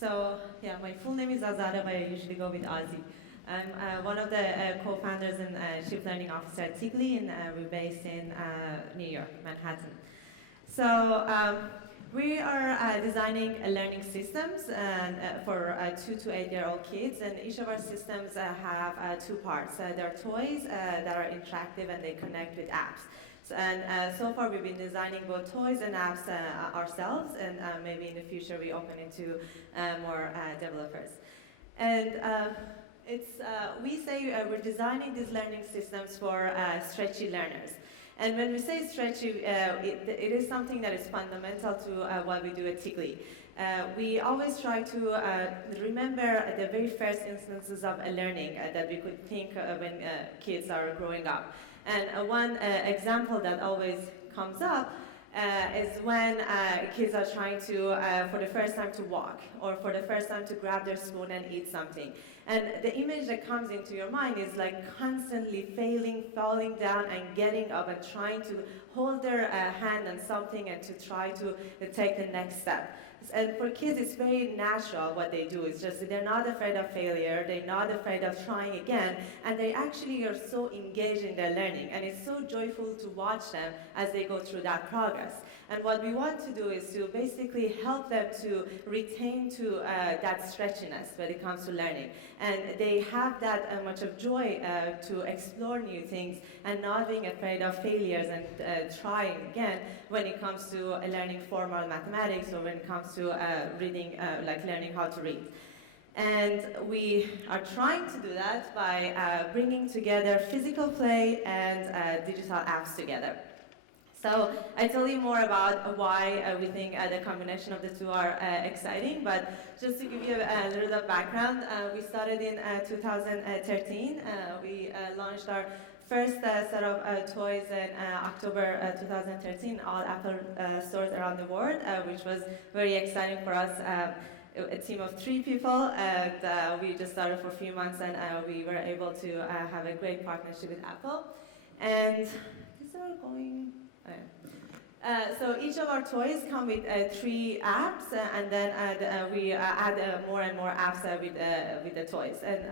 So, yeah, my full name is Azadeh, but I usually go with Ozzy. I'm one of the co-founders and chief learning officer at Tiggly, and we're based in New York, Manhattan. So we are designing learning systems for 2 to 8-year-old kids, and each of our systems have two parts. There are toys that are interactive and they connect with apps. So far we've been designing both toys and apps ourselves, and maybe in the future we open it to more developers. And we say we're designing these learning systems for stretchy learners. And when we say stretchy, it is something that is fundamental to what we do at Tiggly. We always try to remember the very first instances of learning that we could think when kids are growing up. And one example that always comes up is when kids are trying to, for the first time, to walk, or for the first time to grab their spoon and eat something. And the image that comes into your mind is like constantly failing, falling down, and getting up and trying to hold their hand on something and to try to take the next step. And for kids, it's very natural what they do. It's just they're not afraid of failure, they're not afraid of trying again, and they actually are so engaged in their learning. And it's so joyful to watch them as they go through that progress. And what we want to do is to basically help them to retain to that stretchiness when it comes to learning. And they have that much of joy to explore new things and not being afraid of failures and trying again when it comes to learning formal mathematics or when it comes to reading, like learning how to read. And we are trying to do that by bringing together physical play and digital apps together. So I tell you more about why we think the combination of the two are exciting, but just to give you a little bit of background, we started in 2013. We launched our first set of toys in October 2013, all Apple stores around the world, which was very exciting for us. A team of 3 people, and we just started for a few months, and we were able to have a great partnership with Apple. And these are going. So each of our toys come with 3 apps, and then we add more and more apps with the toys. And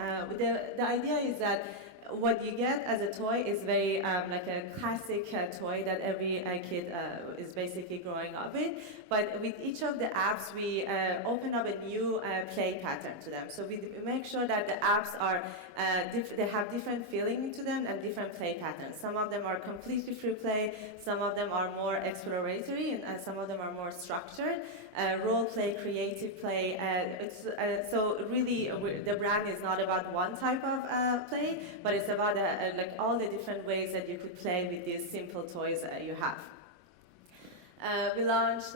the idea is that what you get as a toy is very like a classic toy that every kid is basically growing up with. But with each of the apps, we open up a new play pattern to them. So we make sure that the apps are they have different feeling to them and different play patterns. Some of them are completely free play, some of them are more exploratory, and some of them are more structured. Role play, creative play. So really, the brand is not about one type of play, but it's about like all the different ways that you could play with these simple toys you have. We launched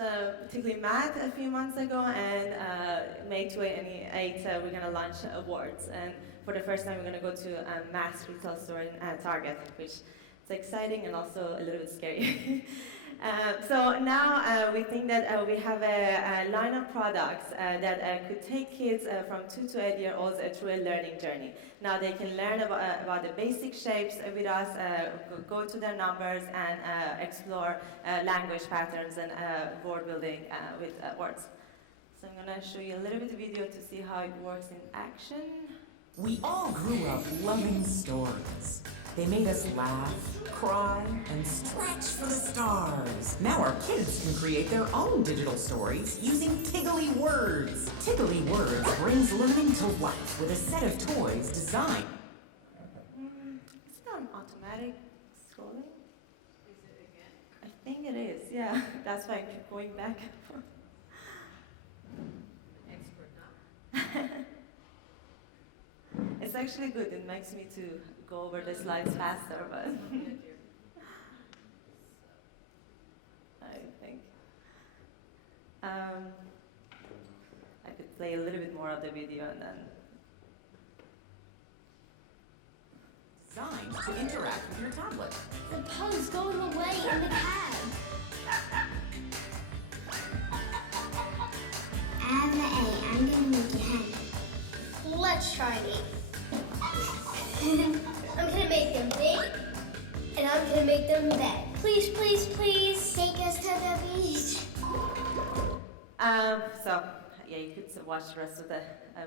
Tiggly Math a few months ago, and May 28th we're going to launch awards. And for the first time, we're going to go to a mass retail store in Target, which is exciting and also a little bit scary. So now we think that we have a line of products that could take kids from 2 to 8-year-olds through a learning journey. Now they can learn about the basic shapes with us, go to their numbers, and explore language patterns and word building with words. So I'm going to show you a little bit of video to see how it works in action. We all grew up loving stories. They made us laugh, cry, and stretch for the stars. Now our kids can create their own digital stories using Tiggly Words. Tiggly Words brings learning to life with a set of toys designed. Is it on automatic scrolling? Is it again? I think it is, yeah. That's why I keep going back and forth. Expert now. It's actually good. It makes me to go over the slides faster, but I think I could play a little bit more of the video and then. Designed to interact with your tablet. The pug's going away in the cab. I'm the A. I'm gonna make you happy. Let's try it. I'm gonna make them big, and I'm gonna make them bad. Please, please, please, take us to the beach. So yeah, you could watch the rest of the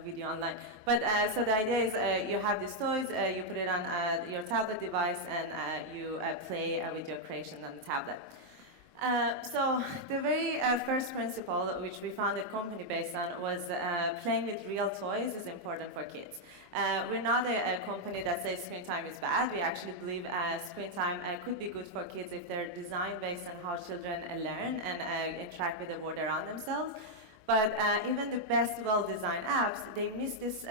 video online. But so the idea is you have these toys, you put it on your tablet device, and you play with your creation on the tablet. So the very first principle, which we founded company based on, was playing with real toys is important for kids. We're not a company that says screen time is bad. We actually believe screen time could be good for kids if they're designed based on how children learn and interact with the world around themselves. But even the best well-designed apps, they miss this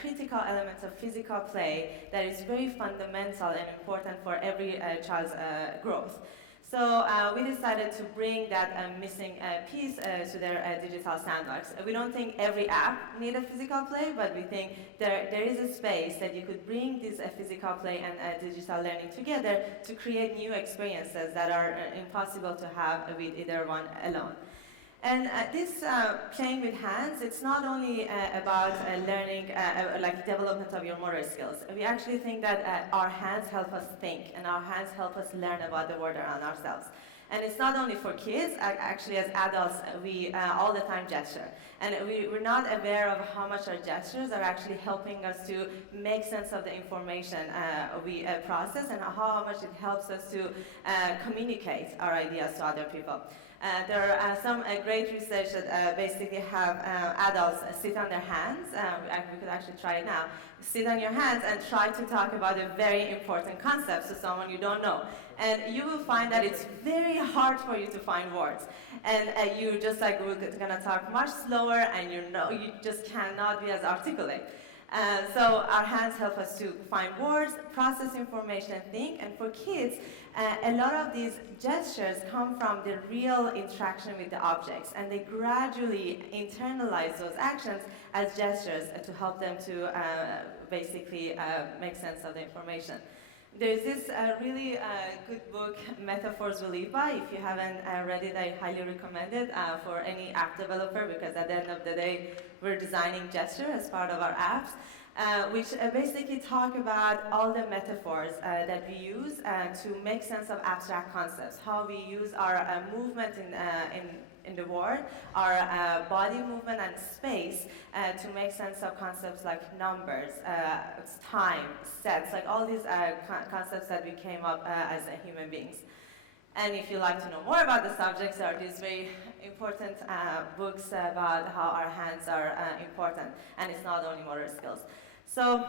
critical element of physical play that is very fundamental and important for every child's growth. So we decided to bring that missing piece to their digital sandbox. We don't think every app needs a physical play, but we think there is a space that you could bring this physical play and digital learning together to create new experiences that are impossible to have with either one alone. And this playing with hands, it's not only about learning, like development of your motor skills. We actually think that our hands help us think, and our hands help us learn about the world around ourselves. And it's not only for kids, actually as adults, we all the time gesture. And we're not aware of how much our gestures are actually helping us to make sense of the information we process, and how much it helps us to communicate our ideas to other people. There are some great research that basically have adults sit on their hands. We could actually try it now. Sit on your hands and try to talk about a very important concept to someone you don't know. And you will find that it's very hard for you to find words. And you just like, we're gonna talk much slower, and you just cannot be as articulate. So our hands help us to find words, process information, and think. And for kids, a lot of these gestures come from the real interaction with the objects, and they gradually internalize those actions as gestures to help them to basically make sense of the information. There's this really good book, Metaphors We Live By. If you haven't read it, I highly recommend it for any app developer, because at the end of the day, we're designing gesture as part of our apps, which basically talk about all the metaphors that we use to make sense of abstract concepts, how we use our movement in the world, our body movement and space to make sense of concepts like numbers, time, sets, like all these concepts that we came up as human beings. And if you'd like to know more about the subjects, there are these very important books about how our hands are important, and it's not only motor skills. So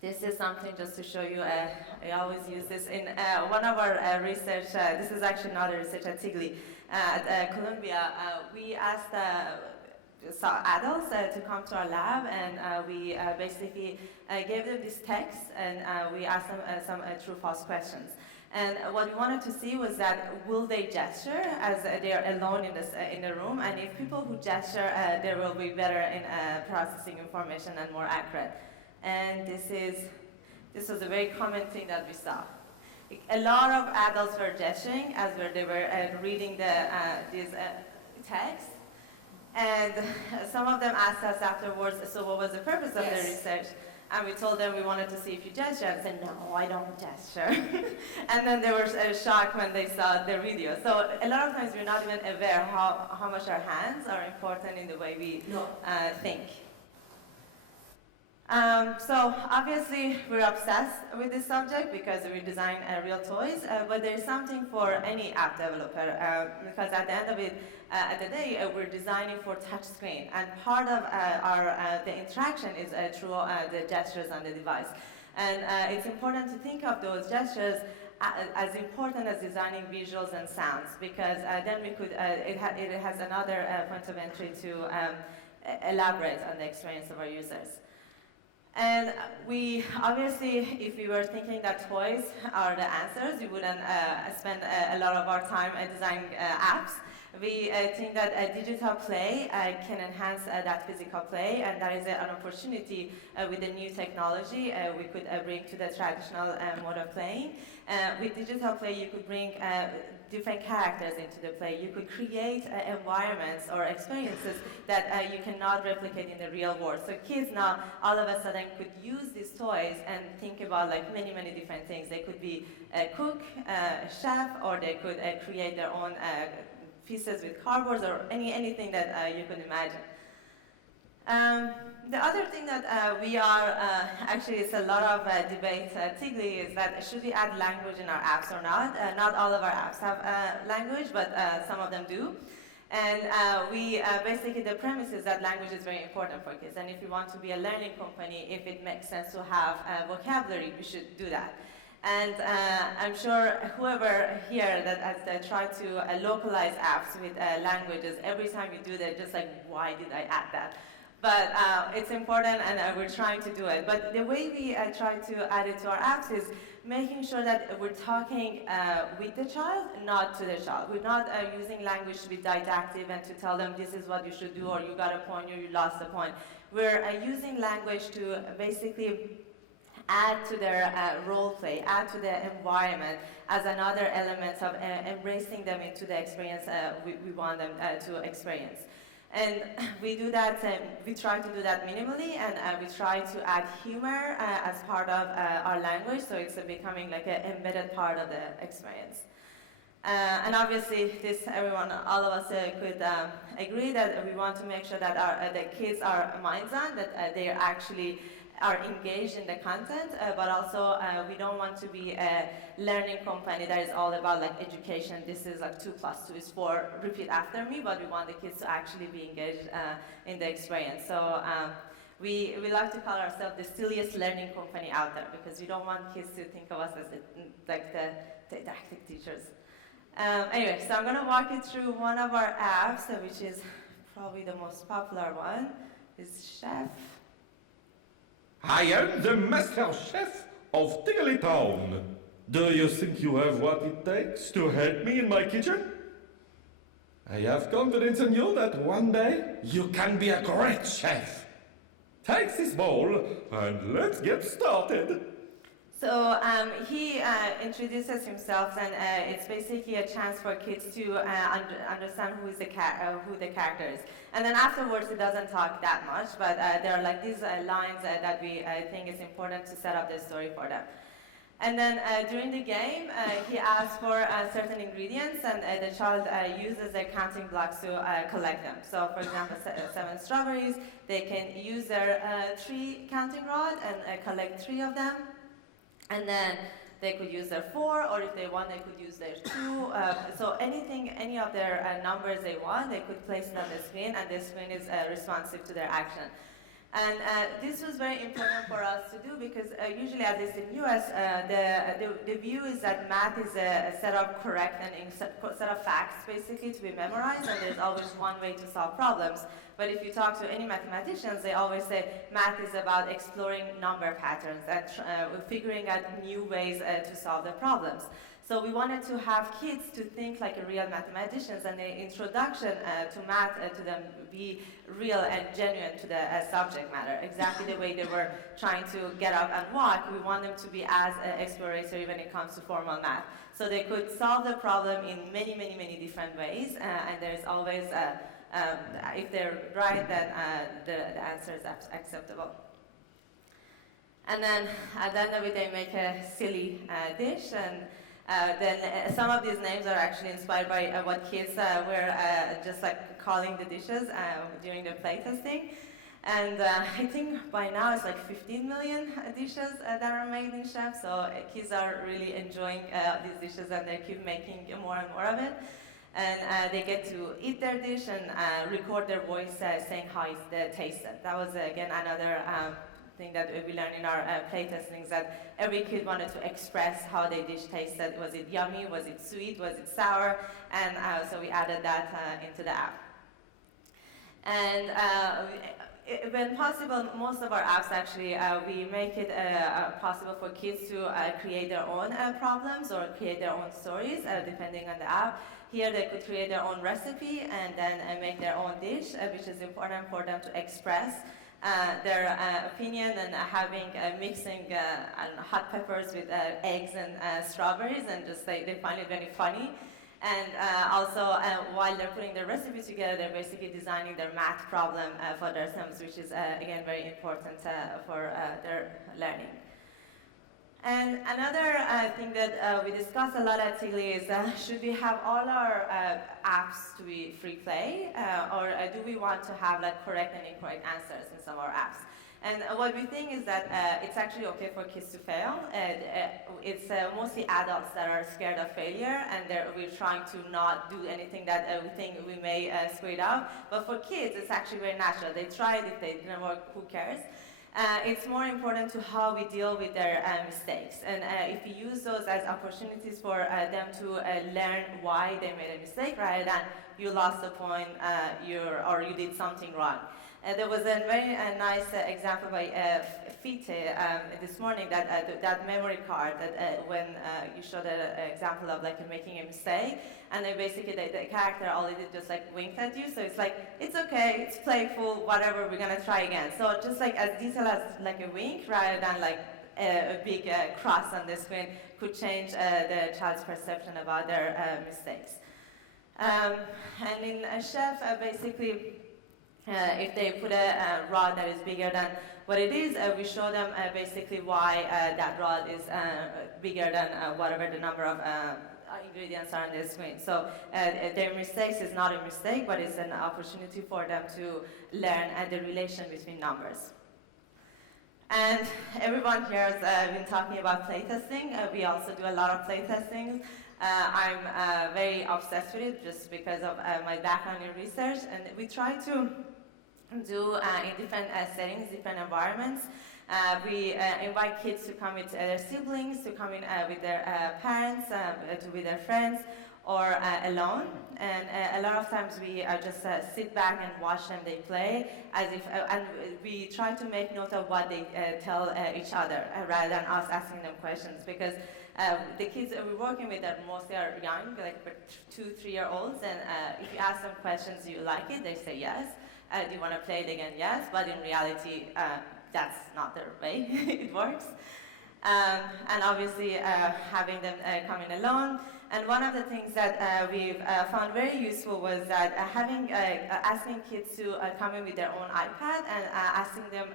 this is something just to show you, I always use this in one of our research, this is actually not a research at Tiggly. At Columbia, we asked adults to come to our lab, and we basically gave them this text, and we asked them some true-false questions. And what we wanted to see was that will they gesture as they're alone in the room, and if people who gesture, they will be better in processing information and more accurate. And this was a very common thing that we saw. A lot of adults were gesturing as they were reading these texts, and some of them asked us afterwards, so what was the purpose of the research? And we told them we wanted to see if you gesture, and said, no, I don't gesture. And then they were shocked when they saw the video. So a lot of times we're not even aware how much our hands are important in the way we think. So obviously we're obsessed with this subject because we design real toys, but there's something for any app developer, because at the end of it, at the day, we're designing for touch screen, and part of the interaction is through the gestures on the device. And it's important to think of those gestures as important as designing visuals and sounds, because then we could, it has another point of entry to elaborate on the experience of our users. And we, obviously, if we were thinking that toys are the answers, we wouldn't spend a lot of our time designing apps. We think that digital play can enhance that physical play, and that is an opportunity with the new technology we could bring to the traditional mode of playing. With digital play, you could bring different characters into the play. You could create environments or experiences that you cannot replicate in the real world. So kids now, all of a sudden, could use these toys and think about like many, many different things. They could be a cook, a chef, or they could create their own pieces with cardboard, or anything that you could imagine. The other thing that we are, actually it's a lot of debate at Tiggly, is that should we add language in our apps or not? Not all of our apps have language, but some of them do. And basically the premise is that language is very important for kids. And if you want to be a learning company, if it makes sense to have vocabulary, we should do that. And I'm sure whoever here that has tried to localize apps with languages, every time you do that, just like, why did I add that? But it's important, and we're trying to do it. But the way we try to add it to our apps is making sure that we're talking with the child, not to the child. We're not using language to be didactic and to tell them this is what you should do, or you got a point, or you lost a point. We're using language to basically add to their role play, add to the environment as another element of embracing them into the experience we want them to experience. And we do that, we try to do that minimally, and we try to add humor as part of our language, so it's becoming like an embedded part of the experience. And obviously, all of us could agree that we want to make sure that the kids are minds on, that they actually are engaged in the content, but also we don't want to be a learning company that is all about like education. This is like 2 + 2 is 4, repeat after me, but we want the kids to actually be engaged in the experience. So we like to call ourselves the silliest learning company out there, because we don't want kids to think of us as like the didactic teachers. Anyway, so I'm gonna walk you through one of our apps, which is probably the most popular one, is Chef. I am the master chef of Tiggly Town. Do you think you have what it takes to help me in my kitchen? I have confidence in you that one day you can be a great chef. Take this bowl and let's get started. So he introduces himself, and it's basically a chance for kids to understand who the character is. And then afterwards, he doesn't talk that much, but there are like these lines that we think is important to set up the story for them. And then during the game, he asks for certain ingredients, and the child uses their counting blocks to collect them. So for example, 7 strawberries, they can use their 3 counting rod and collect 3 of them. And then they could use their 4, or if they want, they could use their 2. So any of their numbers they want, they could place it on the screen, and the screen is responsive to their action. And this was very important for us to do, because usually, at least in US, the view is that math is a set of correct and set of facts, basically, to be memorized, and there's always one way to solve problems. But if you talk to any mathematicians, they always say math is about exploring number patterns and figuring out new ways to solve the problems. So we wanted to have kids to think like real mathematicians, and the introduction to math to them be real and genuine to the subject matter, exactly the way they were trying to get up and walk. We want them to be as exploratory when it comes to formal math. So they could solve the problem in many, many, many different ways, and there's always, if they're right, then the answer is acceptable. And then at the end of it, they make a silly dish, and then some of these names are actually inspired by what kids were just like calling the dishes during the playtesting. And I think by now it's like 15 million dishes that are made in Chef, so kids are really enjoying these dishes, and they keep making more and more of it. And they get to eat their dish and record their voice saying how it tasted. That was, again, another thing that we learned in our playtestings, that every kid wanted to express how their dish tasted. Was it yummy? Was it sweet? Was it sour? And so we added that into the app. And when possible, most of our apps actually, we make it possible for kids to create their own problems or create their own stories, depending on the app. Here they could create their own recipe and then make their own dish, which is important for them to express their opinion, and having mixing hot peppers with eggs and strawberries, and just they find it very funny. And also, while they're putting their recipe together, they're basically designing their math problem for themselves, which is, again, very important for their learning. And another thing that we discuss a lot at Tiggly is, should we have all our apps to be free play, or do we want to have like correct and incorrect answers in some of our apps? And what we think is that it's actually okay for kids to fail. It's mostly adults that are scared of failure, and we're trying to not do anything that we think we may screw it up. But for kids, it's actually very natural. They try it. If they didn't work, who cares? It's more important to how we deal with their mistakes. And if you use those as opportunities for them to learn why they made a mistake, rather than you lost the point or you did something wrong. There was a very nice example by Fite this morning, that memory card that when you showed an example of like making a mistake, and then basically the character already just like winked at you, so it's like, it's okay, it's playful, whatever, we're gonna try again. So just like as detailed as like a wink, rather than like a big cross on the screen, could change the child's perception about their mistakes. And in Chef, basically, if they put a rod that is bigger than what it is, we show them basically why that rod is bigger than whatever the number of ingredients are on the screen. So their mistakes is not a mistake, but it's an opportunity for them to learn the relation between numbers. And everyone here has been talking about playtesting. We also do a lot of playtesting. I'm very obsessed with it just because of my background in research, and we try to do in different settings, different environments. We invite kids to come with their siblings, to come in with their parents, with their friends, or alone. And a lot of times we just sit back and watch them, they play, as if, and we try to make note of what they tell each other, rather than us asking them questions, because the kids we're working with are mostly are young, like 2-3-year-olds, and if you ask them questions, do you like it? They say yes. Do you want to play it again? Yes. But in reality, that's not the way it works. And obviously, having them come in alone. And one of the things that we've found very useful was that asking kids to come in with their own iPad and asking them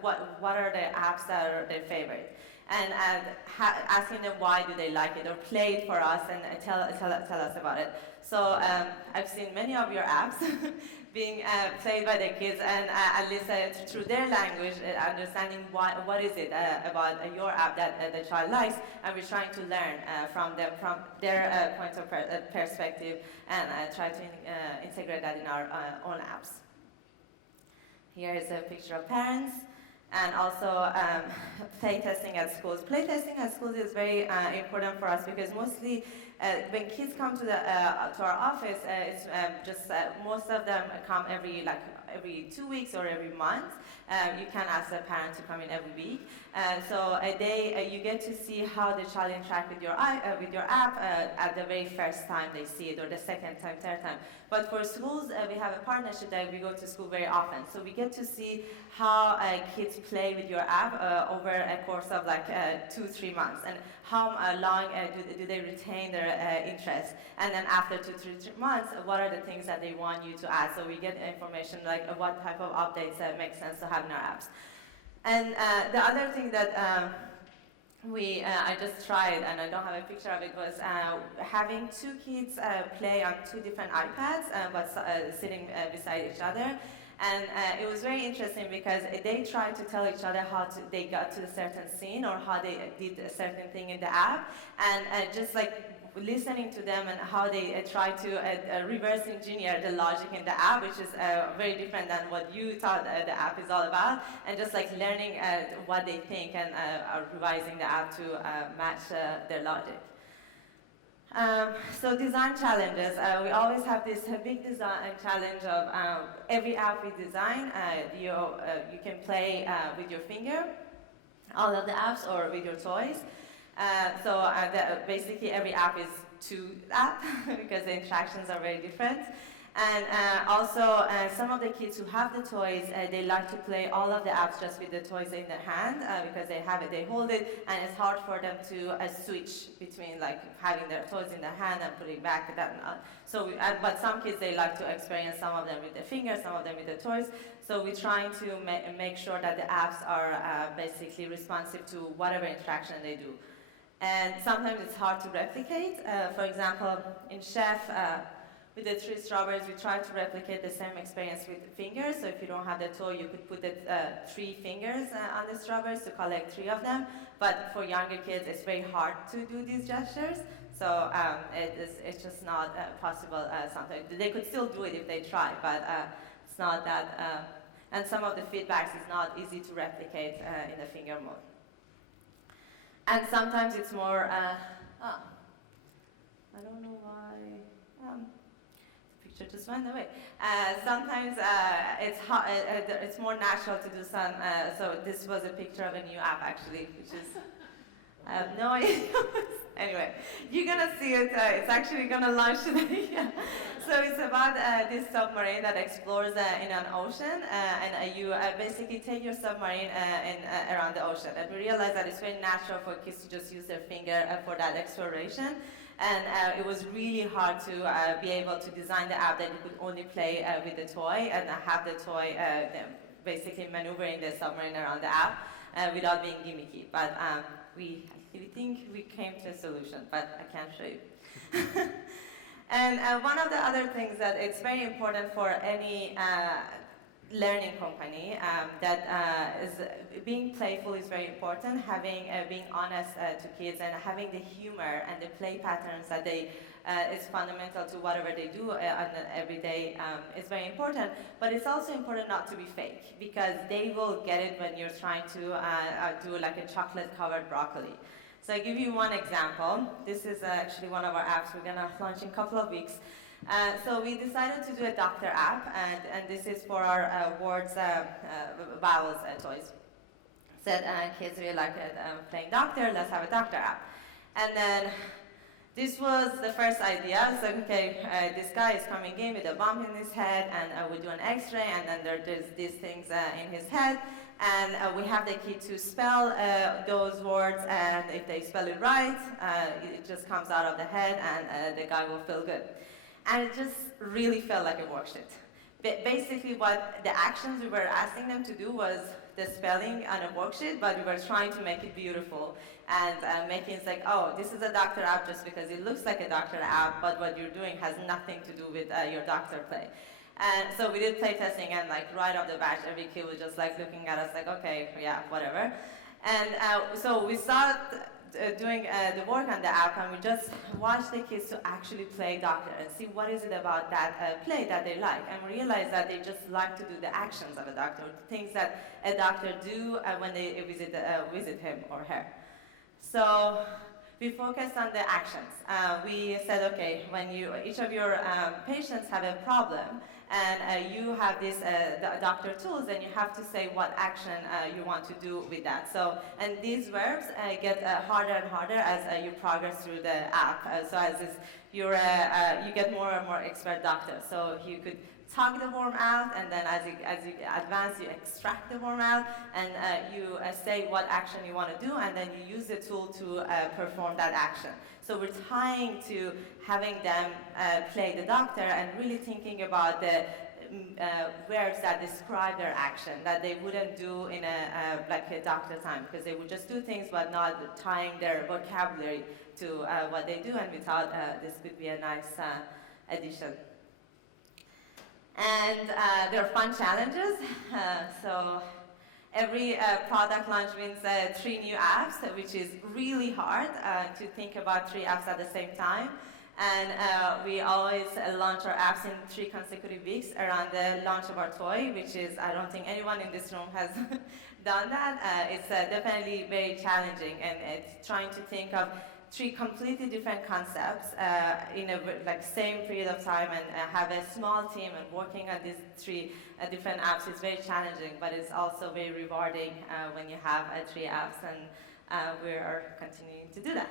what are the apps that are their favorite. And asking them why do they like it, or play it for us and tell us about it. So I've seen many of your apps being played by the kids, and at least through their language, understanding what is it about your app that the child likes, and we're trying to learn from them, from their point of perspective, and try to integrate that in our own apps. Here is a picture of parents. And also playtesting at schools. Playtesting at schools is very important for us, because mostly when kids come to our office, it's just most of them come every 2 weeks or every month. You can ask a parent to come in every week. So you get to see how the child interacts with your app at the very first time they see it, or the second time, third time. But for schools, we have a partnership that we go to school very often. So we get to see how kids play with your app over a course of like 2-3 months, and how long do they retain their interest. And then after 2-3 months, what are the things that they want you to add? So we get information like what type of updates make sense to have in our apps. And the other thing that I just tried, and I don't have a picture of it, was having 2 kids play on 2 different iPads, but sitting beside each other. And it was very interesting because they tried to tell each other how they got to a certain scene, or how they did a certain thing in the app, and just like listening to them and how they try to reverse engineer the logic in the app, which is very different than what you thought the app is all about, and just like learning what they think and revising the app to match their logic. So design challenges. We always have this big design challenge of every app we design. You can play with your finger, all of the apps, or with your toys. Basically every app is 2 apps because the interactions are very different. And also some of the kids who have the toys, they like to play all of the apps just with the toys in their hand because they have it, they hold it, and it's hard for them to switch between like having their toys in their hand and putting back that. But some kids, they like to experience some of them with their fingers, some of them with the toys. So we're trying to make sure that the apps are basically responsive to whatever interaction they do. And sometimes it's hard to replicate. For example, in Chef, With the 3 strawberries, we tried to replicate the same experience with fingers. So if you don't have the toy, you could put the 3 fingers on the strawberries to collect 3 of them. But for younger kids, it's very hard to do these gestures. So it's just not possible sometimes. They could still do it if they try, but it's not that. And some of the feedbacks is not easy to replicate in the finger mode. And sometimes it's more, I don't know why. The picture just went away. Sometimes it's more natural to do some. So this was a picture of a new app actually, which is I have no idea. Anyway, you're gonna see it. It's actually gonna launch today. Yeah. So it's about this submarine that explores in an ocean, and you basically take your submarine around the ocean. And we realized that it's very natural for kids to just use their finger for that exploration. And it was really hard to be able to design the app that you could only play with the toy and have the toy basically maneuvering the submarine around the app without being gimmicky. But we think we came to a solution, but I can't show you. And one of the other things that it's very important for any learning company that is being playful is very important. Having being honest to kids and having the humor and the play patterns that they is fundamental to whatever they do on an everyday is very important. But it's also important not to be fake because they will get it when you're trying to do like a chocolate-covered broccoli. So I'll give you one example. This is actually one of our apps we're gonna launch in a couple of weeks. So we decided to do a doctor app, and this is for our words, vowels toys. Said kids really like it, playing doctor, let's have a doctor app. And then this was the first idea. It's like, okay, this guy is coming in with a bump in his head, and we do an x-ray, and then there's these things in his head. And we have the kid to spell those words, and if they spell it right, it just comes out of the head, and the guy will feel good. And it just really felt like a worksheet. Basically, what the actions we were asking them to do was the spelling on a worksheet, but we were trying to make it beautiful and making it like, oh, this is a doctor app just because it looks like a doctor app, but what you're doing has nothing to do with your doctor play. And so we did play testing, and like right off the bat, every kid was just like looking at us like, okay, yeah, whatever. And so we started doing the work on the app, and we just watched the kids to actually play doctor and see what is it about that play that they like. And we realized that they just like to do the actions of a doctor, things that a doctor do when they visit him or her. So we focused on the actions. We said, okay, when each of your patients have a problem, and you have this doctor tools, then you have to say what action you want to do with that. So, and these verbs get harder and harder as you progress through the app. So as you get more and more expert doctors. So you could tug the worm out, and then as you advance, you extract the worm out, and you say what action you want to do, and then you use the tool to perform that action. So we're tying to having them play the doctor and really thinking about the verbs that describe their action that they wouldn't do in like a doctor time, because they would just do things but not tying their vocabulary to what they do, and we thought this could be a nice addition. And there are fun challenges. So every product launch means 3 new apps, which is really hard to think about 3 apps at the same time. And we always launch our apps in 3 consecutive weeks around the launch of our toy, which is, I don't think anyone in this room has done that. It's definitely very challenging, and it's trying to think of 3 completely different concepts in a same period of time, and have a small team and working on these 3 different apps is very challenging, but it's also very rewarding when you have 3 apps, and we are continuing to do that.